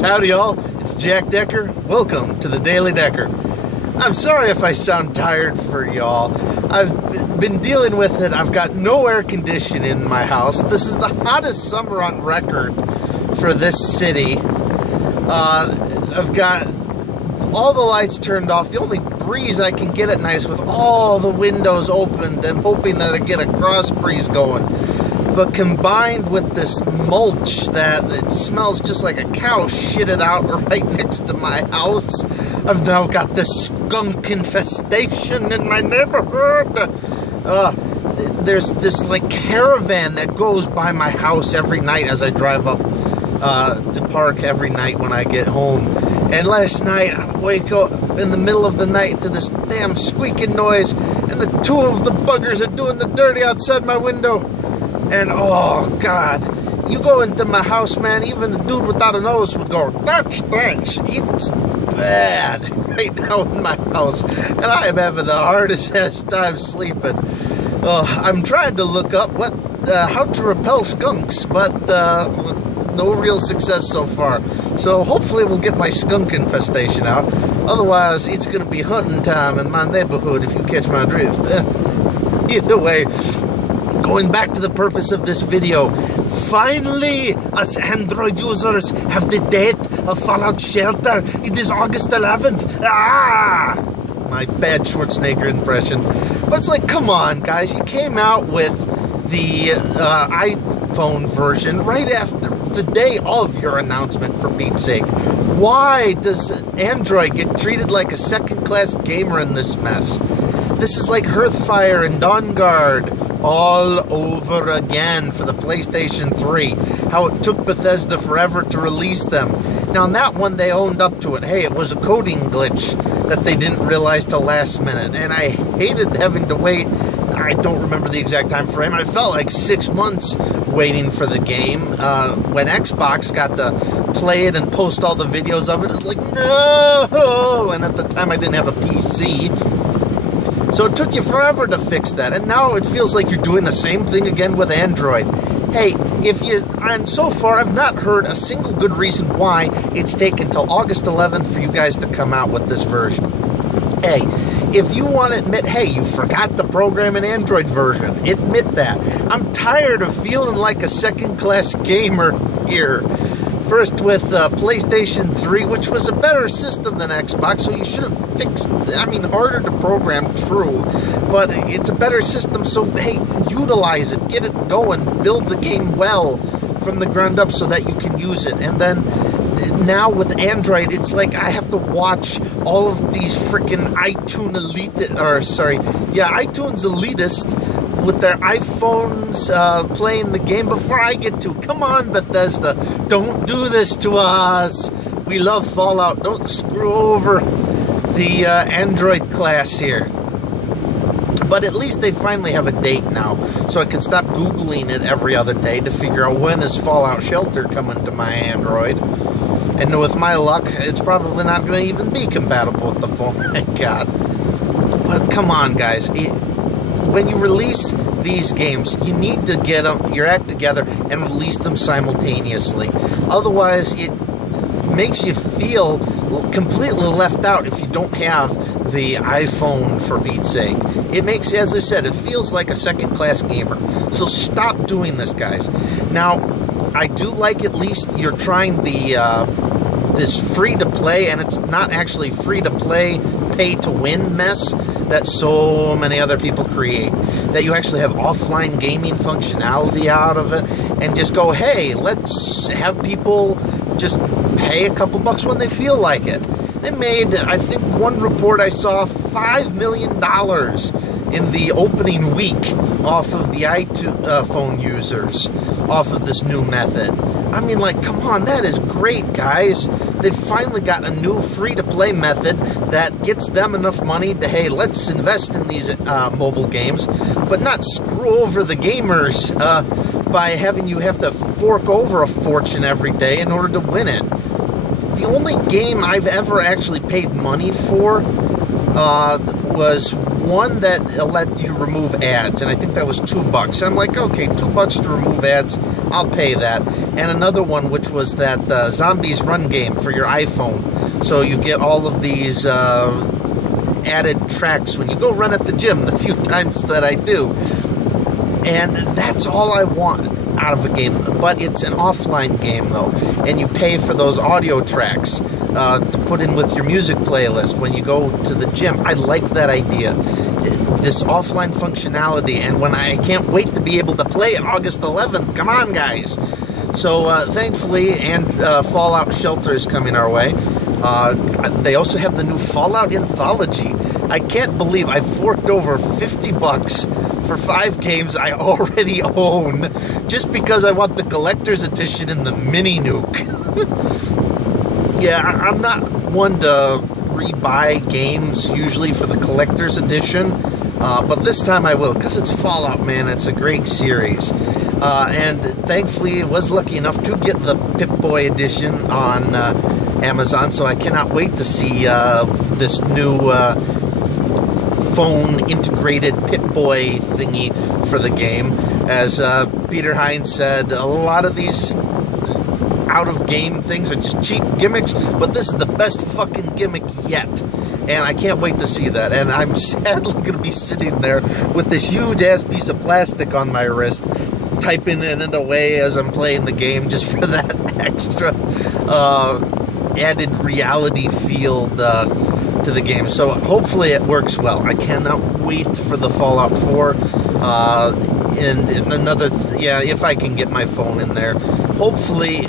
Howdy y'all, it's Jack Decker. Welcome to the Daily Decker. I'm sorry if I sound tired for y'all. I've been dealing with it. I've got no air conditioning in my house. This is the hottest summer on record for this city. I've got all the lights turned off. The only breeze I can get at night is with all the windows opened and hoping that I get a cross breeze going. But combined with this mulch that it smells just like a cow shitted out right next to my house, I've now got this skunk infestation in my neighborhood. There's this like caravan that goes by my house every night as I drive up to park every night when I get home. And last night I wake up in the middle of the night to this damn squeaking noise, and the two of the buggers are doing the dirty outside my window. And oh God, you go into my house, man, even the dude without a nose would go, that stinks. It's bad right now in my house, and I am having the hardest time sleeping. I'm trying to look up how to repel skunks, but with no real success so far. So hopefully we'll get my skunk infestation out. Otherwise, it's going to be hunting time in my neighborhood, if you catch my drift. Either way, going back to the purpose of this video, finally, us Android users have the date of Fallout Shelter. It is August 11th. Ah! My bad Schwarzenegger impression. But it's like, come on, guys. You came out with the iPhone version right after the day of your announcement, for Pete's sake. Why does Android get treated like a second-class gamer in this mess? This is like Hearthfire and Dawnguard all over again for the PlayStation 3. How it took Bethesda forever to release them. Now, on that one, they owned up to it. Hey, it was a coding glitch that they didn't realize till last minute. And I hated having to wait. I don't remember the exact time frame. I felt like 6 months waiting for the game. When Xbox got to play it and post all the videos of it, it was like, no! And at the time, I didn't have a PC. So it took you forever to fix that, and now it feels like you're doing the same thing again with Android. Hey, and so far I've not heard a single good reason why it's taken till August 11th for you guys to come out with this version. Hey, if you want to admit, hey, you forgot to program an Android version, admit that. I'm tired of feeling like a second-class gamer here. First with PlayStation 3, which was a better system than Xbox, so you should have fixed, harder to program, true, but it's a better system, so hey, utilize it, get it going, build the game well from the ground up so that you can use it. And then now with Android, it's like I have to watch all of these freaking iTunes elitists with their iPhones playing the game before I get to. Come on, Bethesda, don't do this to us. We love Fallout. Don't screw over the Android class here. But at least they finally have a date now, so I can stop Googling it every other day to figure out when is Fallout Shelter coming to my Android. And with my luck, it's probably not going to even be compatible with the phone I got. But come on, guys. When you release these games, you need to get your act together and release them simultaneously. Otherwise, it makes you feel completely left out if you don't have the iPhone, for Pete's sake. It makes, as I said, it feels like a second-class gamer. So stop doing this, guys. Now, I do like at least you're trying this free-to-play, and it's not actually free-to-play, pay-to-win mess that so many other people create. That you actually have offline gaming functionality out of it, and just go, hey, let's have people just pay a couple bucks when they feel like it. They made, I think one report I saw, $5 million in the opening week off of the iPhone users, off of this new method. I mean, like, come on, that is great, guys. They've finally got a new free-to-play method that gets them enough money to, hey, let's invest in these mobile games, but not screw over the gamers by having you have to fork over a fortune every day in order to win it. The only game I've ever actually paid money for was one that let you remove ads, and I think that was $2. I'm like, okay, $2 to remove ads, I'll pay that. and another one which was that Zombies Run game for your iPhone. So you get all of these added tracks when you go run at the gym, the few times that I do. And that's all I want out of a game. But it's an offline game, though, and you pay for those audio tracks to put in with your music playlist when you go to the gym. I like that idea. This offline functionality, and when I can't wait to be able to play it August 11th. Come on, guys. So thankfully, and Fallout Shelter is coming our way. They also have the new Fallout Anthology. I can't believe I forked over $50 for 5 games I already own just because I want the collector's edition and the mini nuke. Yeah, I'm not one to rebuy games usually for the collector's edition, but this time I will, because it's Fallout, man. It's a great series. And thankfully, I was lucky enough to get the Pip-Boy edition on Amazon, so I cannot wait to see this new phone integrated Pip-Boy thingy for the game. As Peter Hines said, a lot of these out-of-game things are just cheap gimmicks, but this is the best fucking gimmick yet. And I can't wait to see that. And I'm sadly going to be sitting there with this huge-ass piece of plastic on my wrist, typing in it away as I'm playing the game just for that extra added reality field to the game. So hopefully it works well. I cannot wait for the Fallout 4. And another, yeah, if I can get my phone in there. Hopefully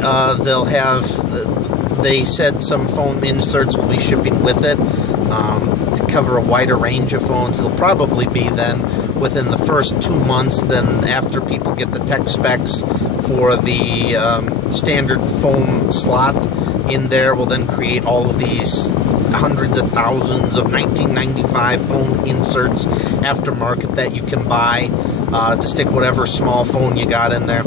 they'll have, they said some phone inserts will be shipping with it to cover a wider range of phones. It'll probably be then within the first 2 months, then after people get the tech specs for the standard phone slot in there, we'll then create all of these hundreds of thousands of 1995 phone inserts aftermarket that you can buy to stick whatever small phone you got in there.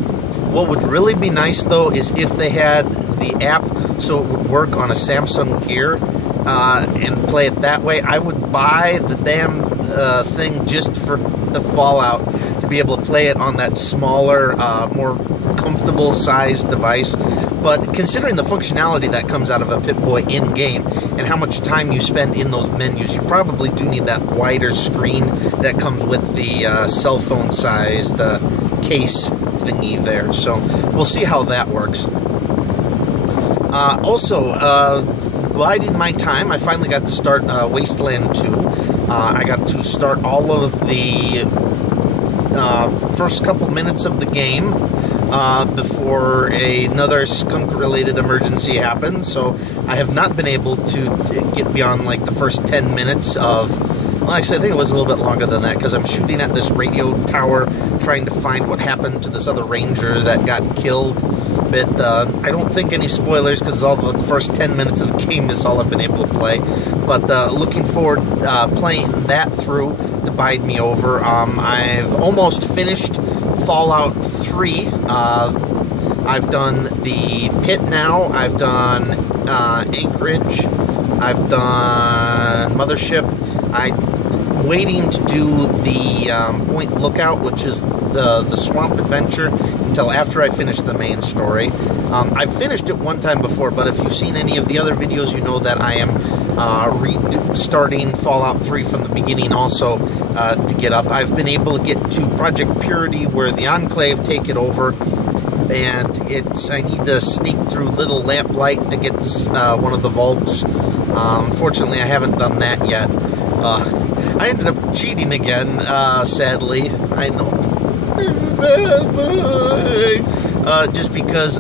What would really be nice, though, is if they had the app so it would work on a Samsung Gear and play it that way. I would buy the damn thing just for the Fallout to be able to play it on that smaller, more comfortable sized device. But considering the functionality that comes out of a Pip-Boy in-game and how much time you spend in those menus, you probably do need that wider screen that comes with the cell phone sized case thingy there. So we'll see how that works. Also, biding my time, I finally got to start Wasteland 2. I got to start all of the first couple minutes of the game before another skunk-related emergency happened. So I have not been able to get beyond like the first 10 minutes of... Well, actually, I think it was a little bit longer than that, because I'm shooting at this radio tower trying to find what happened to this other ranger that got killed. But I don't think any spoilers, because all the first 10 minutes of the game is all I've been able to play. But looking forward playing that through to bide me over. I've almost finished Fallout 3. I've done the pit now. I've done Anchorage. I've done Mothership. I'm waiting to do the Point Lookout, which is the swamp adventure, until after I finish the main story. I've finished it one time before, but if you've seen any of the other videos, you know that I am restarting Fallout 3 from the beginning also to get up. I've been able to get to Project Purity, where the Enclave take it over, and I need to sneak through Little Lamplight to get to one of the vaults. Unfortunately, I haven't done that yet. I ended up cheating again, sadly. I know. Just because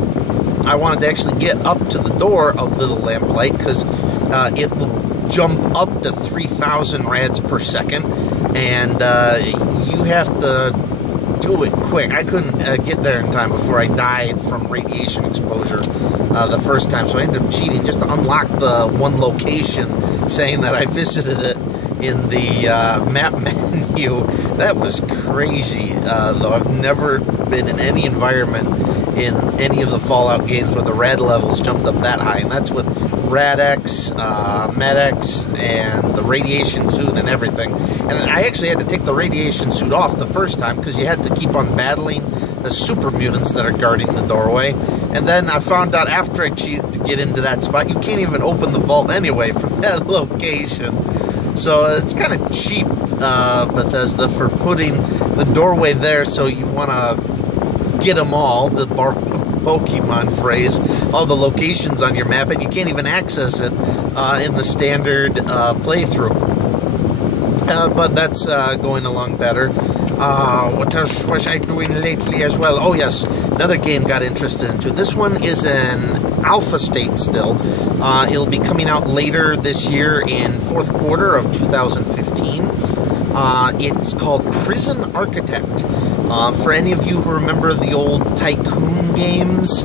I wanted to actually get up to the door of Little Lamplight, because it will jump up to 3,000 rads per second, and you have to do it quick. I couldn't get there in time before I died from radiation exposure the first time, so I ended up cheating just to unlock the one location, saying that I visited it in the map menu. That was crazy, though. I've never been in any environment in any of the Fallout games where the rad levels jumped up that high, and that's with Rad-X, Med-X, and the radiation suit and everything. And I actually had to take the radiation suit off the first time, because you had to keep on battling the super mutants that are guarding the doorway. And then I found out after I cheated to get into that spot, you can't even open the vault anyway from that location. So it's kind of cheap, Bethesda, for putting the doorway there, so you want to get them all, to borrow a Pokemon phrase, all the locations on your map, and you can't even access it in the standard playthrough. But that's going along better. What else was I doing lately as well? Oh yes, another game got interested into. This one is an alpha state still. It'll be coming out later this year in fourth quarter of 2015. It's called Prison Architect. For any of you who remember the old Tycoon games,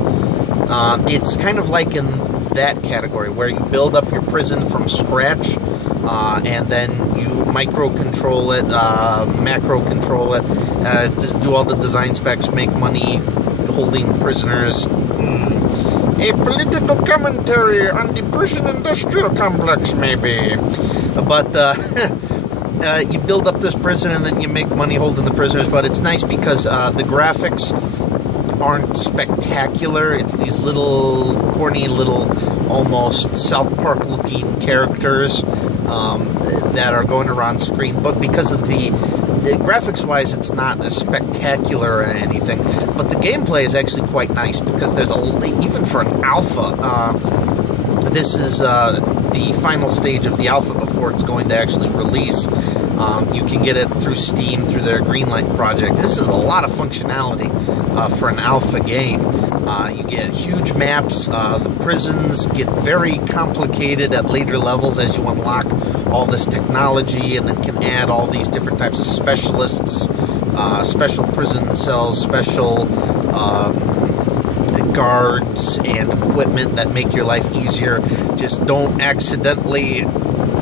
it's kind of like in that category where you build up your prison from scratch, and then you micro control it, macro control it, just do all the design specs, make money holding prisoners. A political commentary on the prison industrial complex, maybe. But you build up this prison and then you make money holding the prisoners. But it's nice because the graphics aren't spectacular. It's these little corny, little almost South Park looking characters that are going around screen. But because of the graphics wise, it's not as spectacular or anything, but the gameplay is actually quite nice because there's even for an alpha, this is the final stage of the alpha before it's going to actually release. You can get it through Steam, through their Greenlight project. This is a lot of functionality for an alpha game. You get huge maps. The prisons get very complicated at later levels as you unlock all this technology, and then can add all these different types of specialists, special prison cells, special guards and equipment that make your life easier. Just don't accidentally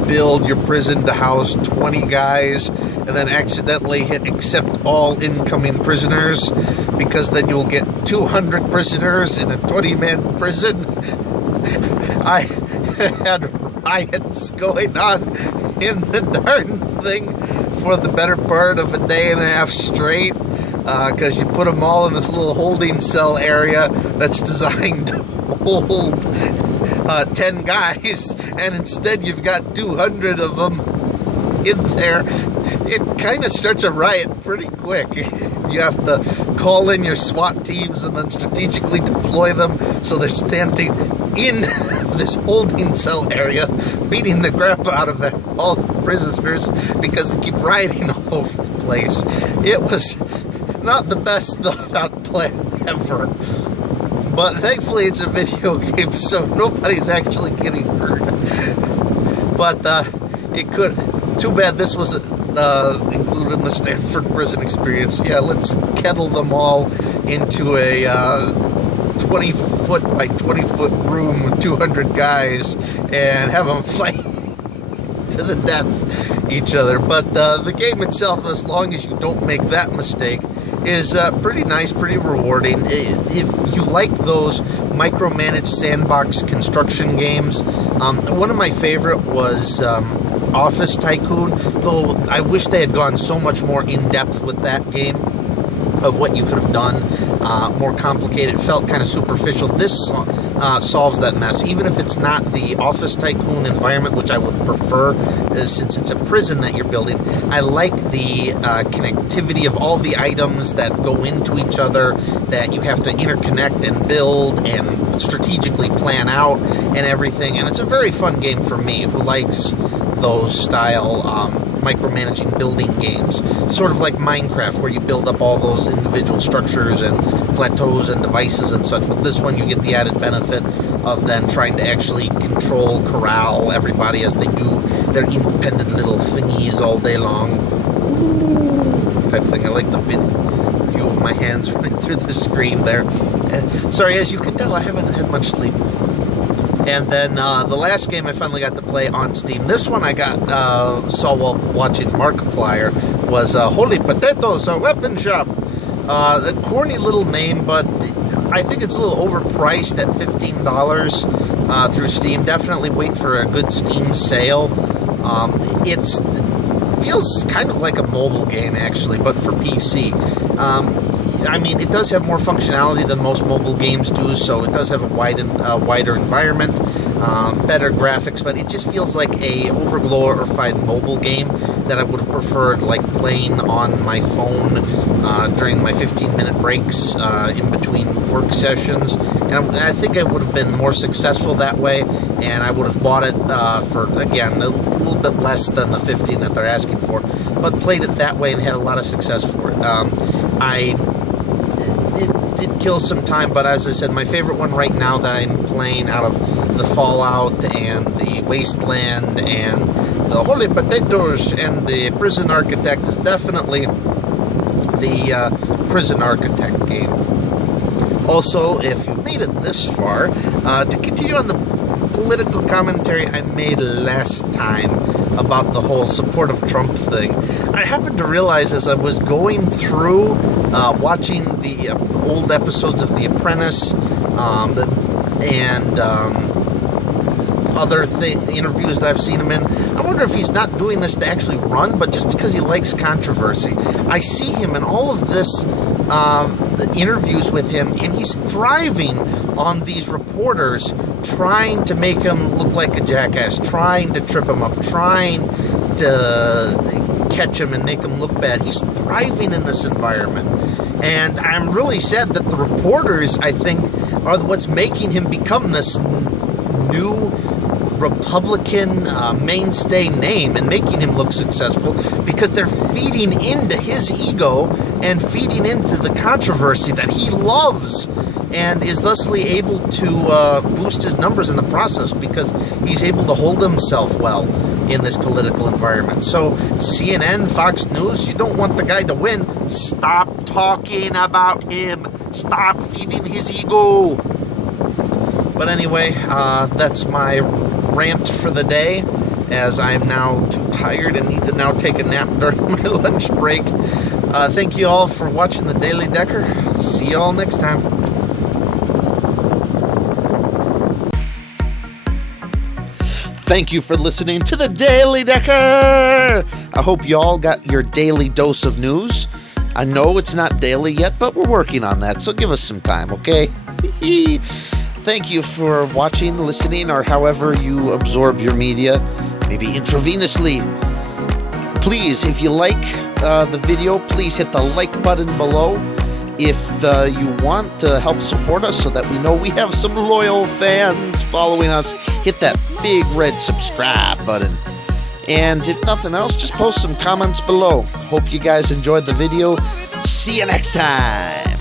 build your prison to house 20 guys and then accidentally hit accept all incoming prisoners, because then you'll get 200 prisoners in a 20-man prison. I had riots going on in the darn thing for the better part of a day and a half straight, because you put them all in this little holding cell area that's designed to hold 10 guys, and instead you've got 200 of them in there. It kind of starts a riot pretty quick. You have to call in your SWAT teams and then strategically deploy them so they're standing in this holding cell area, beating the crap out of all the prisoners because they keep rioting all over the place. It was not the best thought-out plan ever. But thankfully it's a video game, so nobody's actually getting hurt. But it could. Too bad this was included in the Stanford prison experience. Yeah, let's kettle them all into a 20-foot by 20-foot room with 200 guys and have them fight to the death each other. But the game itself, as long as you don't make that mistake, is pretty nice, pretty rewarding. If you like those micromanaged sandbox construction games, one of my favorite was Office Tycoon, though I wish they had gone so much more in-depth with that game of what you could have done, more complicated. It felt kind of superficial. This solves that mess, even if it's not the Office Tycoon environment, which I would prefer, since it's a prison that you're building. I like the connectivity of all the items that go into each other that you have to interconnect and build and strategically plan out and everything, and it's a very fun game for me who likes those style micromanaging building games, sort of like Minecraft, where you build up all those individual structures and plateaus and devices and such. But this one, you get the added benefit of then trying to actually corral everybody as they do their independent little thingies all day long. Type thing. I like the view of my hands running through the screen there. Sorry, as you can tell, I haven't had much sleep. And then the last game I finally got to play on Steam, this one I saw while watching Markiplier, was Holy Potatoes, a weapon shop. A corny little name, but I think it's a little overpriced at $15 through Steam. Definitely wait for a good Steam sale. It's feels kind of like a mobile game, actually, but for PC. I mean, it does have more functionality than most mobile games do, so it does have a wider environment, better graphics, but it just feels like a over-glorified mobile game that I would have preferred, like, playing on my phone during my 15-minute breaks in between work sessions. And I think I would have been more successful that way, and I would have bought it for, again, a little bit less than the 15 that they're asking for, but played it that way and had a lot of success for it. It did kill some time, but as I said, my favorite one right now that I'm playing out of the Fallout and the Wasteland and the Holy Potatoes and the Prison Architect is definitely the Prison Architect game. Also, if you've made it this far, to continue on the political commentary I made last time about the whole support of Trump thing, I happened to realize as I was going through watching the old episodes of The Apprentice and other interviews that I've seen him in, I wonder if he's not doing this to actually run, but just because he likes controversy. I see him in all of this interviews with him, and he's thriving on these reporters trying to make him look like a jackass, trying to trip him up, trying to catch him and make him look bad. He's thriving in this environment. And I'm really sad that the reporters, I think, are what's making him become this new Republican mainstay name and making him look successful, because they're feeding into his ego and feeding into the controversy that he loves, and is thusly able to boost his numbers in the process because he's able to hold himself well in this political environment. So CNN, Fox News, you don't want the guy to win. Stop talking about him. Stop feeding his ego. But anyway, that's my rant for the day, as I'm now too tired and need to now take a nap during my lunch break. Thank you all for watching the Daily Decker. See you all next time. Thank you for listening to the Daily Decker. I hope you all got your daily dose of news. I know it's not daily yet, but we're working on that, so give us some time, okay? Thank you for watching, listening, or however you absorb your media, maybe intravenously. Please, if you like the video, please hit the like button below. If you want to help support us so that we know we have some loyal fans following us, hit that big red subscribe button. And if nothing else, just post some comments below. Hope you guys enjoyed the video. See you next time.